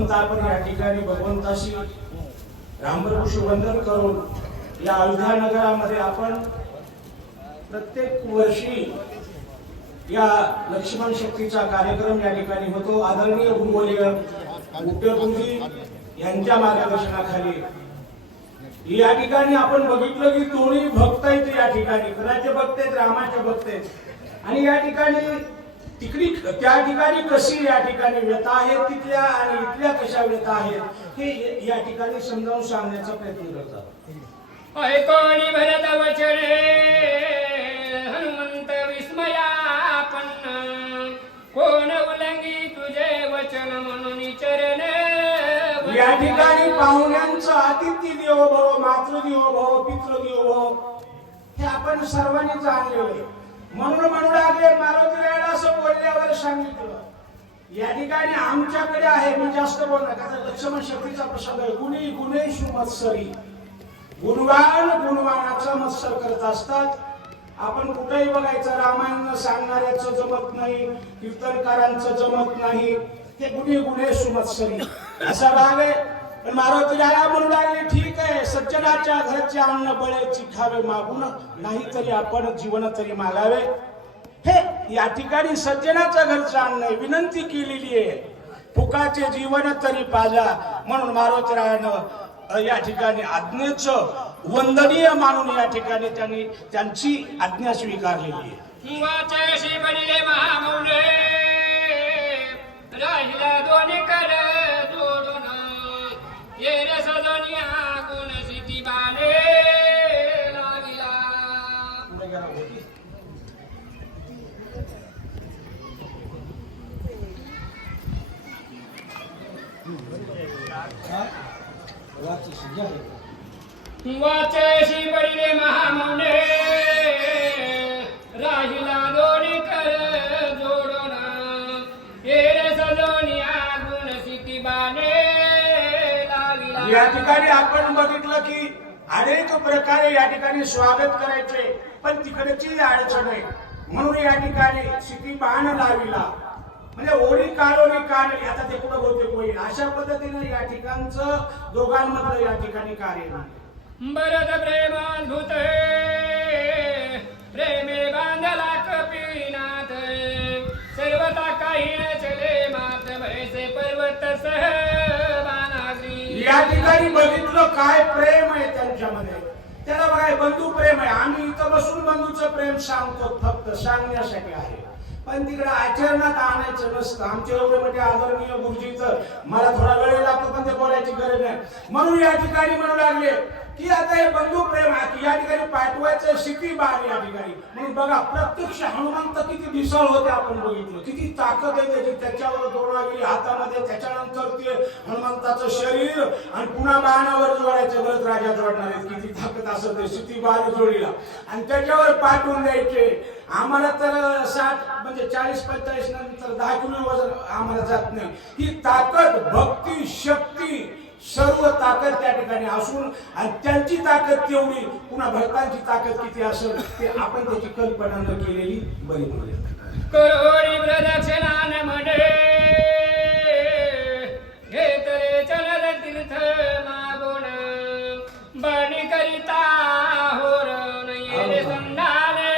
भगवंत आपण या ठिकाणी भगवंताशी रामप्रभूशी वंदन करून या अयोध्या नगरामध्ये आपण प्रत्येक वर्षी या लक्ष्मण शक्तीचा कार्यक्रम या ठिकाणी होतो. आदरणीय गुरुवर्य मुख्यमंत्री यांच्या मार्गदर्शनाखाली. या ठिकाणी आपण बघितलं की दोन्ही भक्त आहेत या ठिकाणी. कुणाचे भक्त आहेत रामाचे भक्त आहेत. आणि या ठिकाणी तिकडी त्या ठिकाणी कशी या ठिकाणी व्यथा आहेत तिथल्या आणि इथल्या कशा व्यथा आहेत हे या ठिकाणी समजावून सांगण्याचा प्रयत्न करतात. ऐकोणी भरत वचने हनुमंत विस्मयापन्न कोण उल्लंघी तुझे वचन म्हणून चरण या ठिकाणी पाहुण्यांचं आतिथ्य देवो भव मातृ देवो भव पितृ देवो भव हे आपण सर्वांनी जाणलेलं. आहे म्हणून म्हणून आले मारुती असं बोलल्यावर सांगितलं. या ठिकाणी आमच्याकडे आहे मी जास्त बोलणार का? लक्ष्मण शक्तीचा प्रसंग आहे. गुणी गुणेशु मत्सरी? गुणवान गुणवानाचा मत्सर करत असतात. आपण कुठेही बघायचं रामायण सांगणाऱ्याचं जमत नाही कीर्तनकारांचं जमत नाही. ते गुणी गुणेशु मत्सरी? असा भाग आहे. पण मारुती राया म्हणू लागले ठीक आहे सज्जनाच्या घरचे अन्न बळेची खावे मागून नाहीतरी आपण जीवन तरी मागावे. हे या ठिकाणी सज्जनाच्या घरचं अन्न विनंती केलेली आहे. फुकाचे जीवन तरी पाजा. म्हणून मारुतीरायानं अ, या ठिकाणी आज्ञेचं वंदनीय मानून या ठिकाणी त्यांनी त्यांची आज्ञा स्वीकारलेली आहे. वाचशी पडले महामौले राहिला दोन्ही वाचशी पडले महामौले राहिला या ठिकाणी आपण बघितलं की अनेक प्रकारे या ठिकाणी स्वागत करायचे पण तिकडची अडचण आहे. म्हणून या ठिकाणी सिटी बाण लाविला. म्हणजे ओळी कालोरी कान आता ते कुठं बहुतेक होईल? अशा पद्धतीने या ठिकाणचं दोघांमधलं या ठिकाणी कार्य नाही भरत प्रेमाद्भुत प्रेमे या ठिकाणी बघितलं काय प्रेम आहे त्यांच्यामध्ये. त्याला बघाय बंधू प्रेम आहे. आम्ही इथं बसून बंधूचं प्रेम सांगतो फक्त सांगण्यासाठी आहे. पण तिकडे आचरणात आणायचं नसतं. आमचे एवढे मोठे आदरणीय गुरुजी तर मला थोडा वेळ लागतो पण ते बोलायची गरज नाही. म्हणून या ठिकाणी म्हणू लागले की आता हे बंधू प्रेम आहे की या ठिकाणी पाठवायचं शिकी बाळ या ठिकाणी. म्हणून बघा प्रत्यक्ष हनुमंत किती विशाळ होते आपण बघितलं. किती ताकद आहे त्याची त्याच्यावर गेली हातामध्ये त्याच्यानंतर ते हनुमंताचं शरीर आणि पुन्हा बाणावर जोडायचं गरज राजा जोडणार आहेत किती ताकद असत ते बाळ जोडीला. आणि त्याच्यावर पाठवून द्यायचे. आम्हाला तर साठ म्हणजे चाळीस पंचाळीस नंतर दहा किलो वजन आम्हाला जात नाही. ही ताकद भक्त ताकद त्या ठिकाणी असून आणि त्यांची ताकद तेवढी पुन्हा भक्तांची ताकद किती असेल ते आपण त्याची कल्पना न केलेली बरी म्हणूया करोडी प्रदक्षिणान म्हणे घेतले चलन तीर्थ मागून बणी करिता होर ये संधाने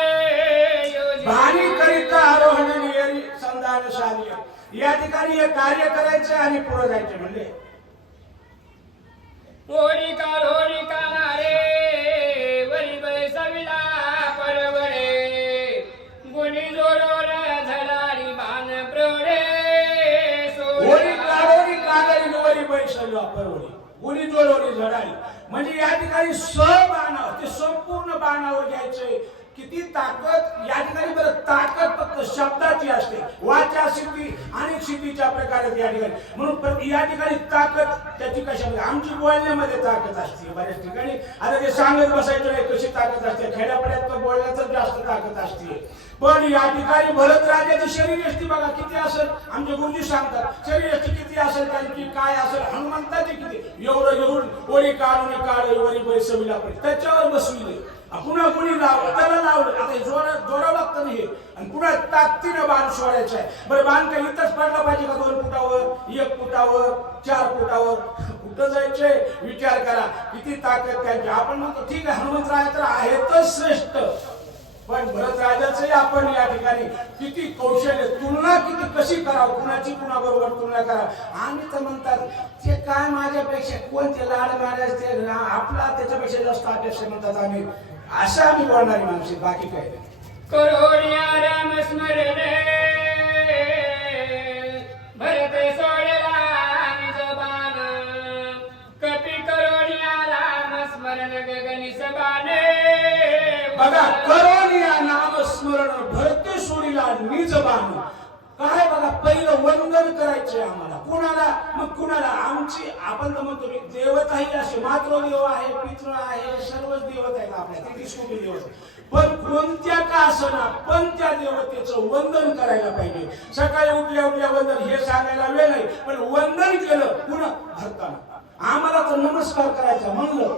भारी करिता आरोहण नियरी संधान साध्य या ठिकाणी हे कार्य करायचं आणि पुढे जायचं म्हणजे ओरी का रोरी का नारे वरी बैसविला परवडे. गुणी जोडोर झलारी बाण प्रवडे ओरी काढोरी कागरी वरी बैसली वापरवली उडी जोडवली झडाली म्हणजे या ठिकाणी स बाणावर ते संपूर्ण बाणावर घ्यायचंय किती ताकद या ठिकाणी बरं ताकद फक्त शब्दाची असते. वाचा सिद्धी अनेक सिद्धीच्या प्रकारे या ठिकाणी. म्हणून या ठिकाणी ताकद त्याची कशामध्ये? आमची बोलण्यामध्ये ताकद असते बऱ्याच ठिकाणी. आता ते सांगत बसायचं नाही कशी ताकद असते? खेड्यापाड्यात तर बोलण्याचं जास्त ताकद असते. पण या ठिकाणी भरत राजाची शरीर असते बघा किती असेल? आमचे गुरुजी सांगतात शरीर असते किती असेल? त्यांची काय असेल? हनुमंताची किती? एवढं घेऊन ओळी काढून काढ वरी बैसविला पण त्याच्यावर बसविले. पुन्हा कुणी लावलं? त्याला लावलं. आता हे जोरा जोरावं लागतं आणि हे. आणि पुन्हा ताकदीनं बाण सोडायचं आहे. बरं बाण काही इथंच पडला पाहिजे का दोन फुटावर? एक फुटावर चार फुटावर? कुठं जायचंय? विचार करा. किती ताकद त्यांची. आपण म्हणतो ठीक आहे हनुमंतराय तर आहेतच श्रेष्ठ. पण भरतराजाचंही आपण या ठिकाणी किती कौशल्य तुलना किती कशी करावं? कुणाची कुणाबरोबर तुलना करा आम्ही तर म्हणतात ते काय माझ्यापेक्षा कोणते लाड महाराज ते आपला त्याच्यापेक्षा जास्त अपेक्षा म्हणतात आम्ही. असं आम्ही बोलणारी माणसे बाकी काय. करोडिया राम स्मरण भरत सोडला जबान कपी करोडिया राम स्मरण गगनी सबाने बघा करोन या नाम स्मरण भरते सोडीला निज बाण. काय बघा पहिलं वंदन करायचंय आम्हाला. कुणाला? मग कुणाला? आमची आपण तर म्हणतो की देवताही असे मातृदेव आहे पितृ आहे सर्वच देवत आपल्याला विष्णू तेहतीस पण कोणत्या का असना पण त्या देवतेचं वंदन करायला पाहिजे? सकाळी उठल्या उठल्या वंदन हे सांगायला वेळ नाही पण वंदन केलं पुन्हा भरताना आम्हाला तर नमस्कार करायचा म्हणलं.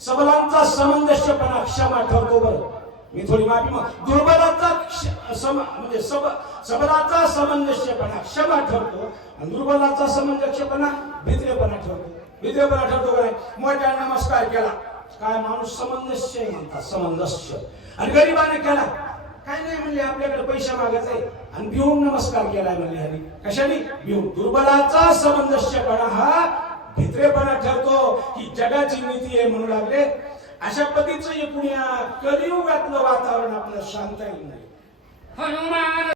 सबलांचा समंजस्यपणा क्षमा ठरतो बरं. मी थोडी माफी मग दुर्बलाचा क्ष- सम म्हणजे सब सबलाचा समंजस्यपणा क्षमा ठरतो आणि दुर्बलाचा समंजस्यपणा भित्रेपणा ठरतो. भित्रेपणा ठरतो का नाही? मोठ्या नमस्कार केला. काय माणूस समंजस्य म्हणतात समंजस्य. आणि गरिबाने केला. काय नाही म्हणले आपल्याकडे पैसे मागायचे. आणि भिवून नमस्कार केलाय म्हणले हरी. कशाने? भिवून दुर्बलाचा समंजस्यपणा हा भित्रेपणा ठरतो. ही जगाची नीती आहे म्हणू लागले. अशा पद्धतीचं एकूण या कलियुगातलं वातावरण आपल्याला सांगता येईल नाही. हनुमान